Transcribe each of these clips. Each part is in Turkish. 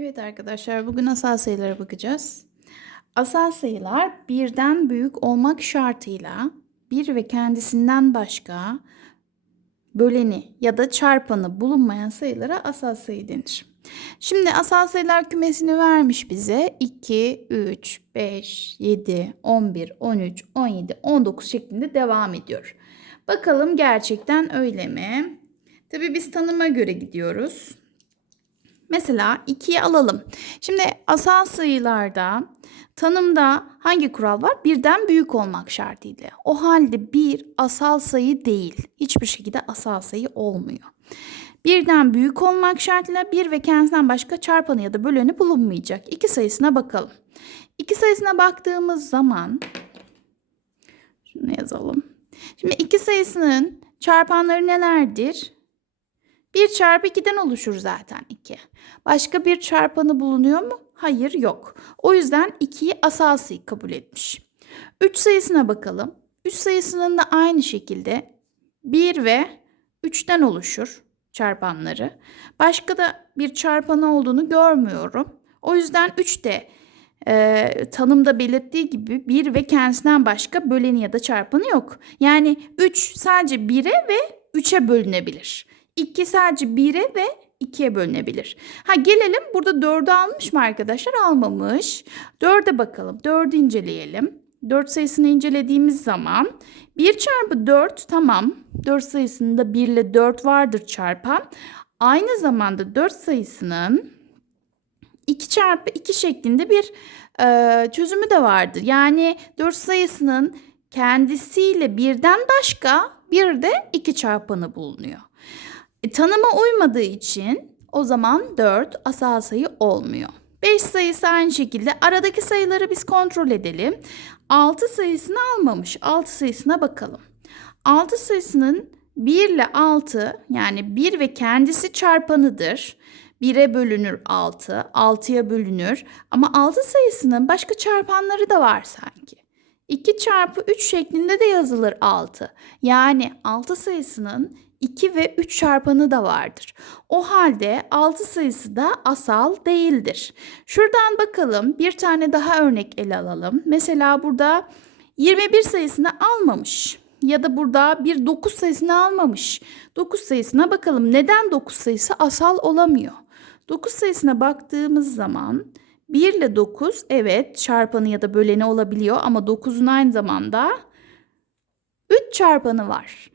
Evet arkadaşlar bugün asal sayılara bakacağız. Asal sayılar birden büyük olmak şartıyla bir ve kendisinden başka böleni ya da çarpanı bulunmayan sayılara asal sayı denir. Şimdi asal sayılar kümesini vermiş bize 2, 3, 5, 7, 11, 13, 17, 19 şeklinde devam ediyor. Bakalım gerçekten öyle mi? Tabii biz tanıma göre gidiyoruz. Mesela 2'yi alalım. Şimdi asal sayılarda tanımda hangi kural var? Birden büyük olmak şartıyla. O halde bir asal sayı değil. Hiçbir şekilde asal sayı olmuyor. Birden büyük olmak şartıyla bir ve kendisinden başka çarpanı ya da böleni bulunmayacak. İki sayısına bakalım. İki sayısına baktığımız zaman şunu yazalım. Şimdi iki sayısının çarpanları nelerdir? 1 çarpı 2'den oluşur zaten 2. Başka bir çarpanı bulunuyor mu? Hayır yok. O yüzden 2'yi asal sayı kabul etmiş. 3 sayısına bakalım. 3 sayısının da aynı şekilde 1 ve 3'ten oluşur çarpanları. Başka da bir çarpanı olduğunu görmüyorum. O yüzden 3 de e, tanımda belirttiği gibi 1 ve kendisinden başka böleni ya da çarpanı yok. Yani 3 sadece 1'e ve 3'e bölünebilir. 2 sadece 1'e ve 2'ye bölünebilir. Ha gelelim burada 4'ü almış mı arkadaşlar? Almamış. 4'e bakalım. 4'ü inceleyelim. 4 sayısını incelediğimiz zaman 1 çarpı 4 tamam. 4 sayısında 1 ile 4 vardır çarpan. Aynı zamanda 4 sayısının 2 çarpı 2 şeklinde bir e, çözümü de vardır. Yani 4 sayısının kendisiyle birden başka bir de 2 çarpanı bulunuyor. E, tanıma uymadığı için o zaman 4 asal sayı olmuyor. 5 sayısı aynı şekilde aradaki sayıları biz kontrol edelim. 6 sayısını almamış. 6 sayısına bakalım. 6 sayısının 1 ile 6 yani 1 ve kendisi çarpanıdır. 1'e bölünür 6, 6'ya bölünür ama 6 sayısının başka çarpanları da var sanki. 2 çarpı 3 şeklinde de yazılır 6. Yani 6 sayısının 2 ve 3 çarpanı da vardır. O halde 6 sayısı da asal değildir. Şuradan bakalım bir tane daha örnek ele alalım. Mesela burada 21 sayısını almamış ya da burada bir 9 sayısını almamış. 9 sayısına bakalım. Neden 9 sayısı asal olamıyor? 9 sayısına baktığımız zaman 1 ile 9 evet çarpanı ya da böleni olabiliyor ama 9'un aynı zamanda 3 çarpanı var.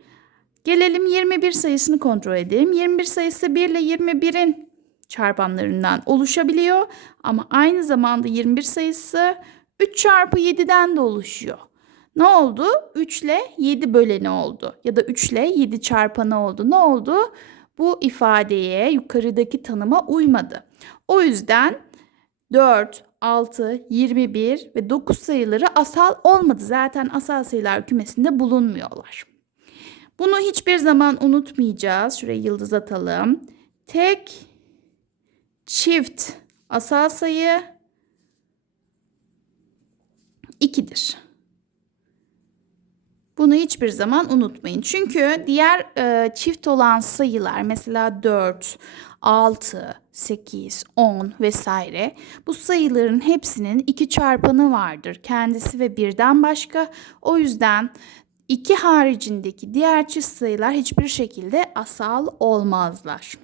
Gelelim 21 sayısını kontrol edelim. 21 sayısı 1 ile 21'in çarpanlarından oluşabiliyor. Ama aynı zamanda 21 sayısı 3 çarpı 7'den de oluşuyor. Ne oldu? 3 ile 7 böleni oldu. Ya da 3 ile 7 çarpanı oldu. Ne oldu? Bu ifadeye yukarıdaki tanıma uymadı. O yüzden 4, 6, 21 ve 9 sayıları asal olmadı. Zaten asal sayılar kümesinde bulunmuyorlar. Bunu hiçbir zaman unutmayacağız. Şuraya yıldız atalım. Tek, çift asal sayı 2'dir. Bunu hiçbir zaman unutmayın. Çünkü diğer e, çift olan sayılar mesela 4, 6, 8, 10 vesaire bu sayıların hepsinin iki çarpanı vardır. Kendisi ve birden başka. O yüzden 2 haricindeki diğer çift sayılar hiçbir şekilde asal olmazlar.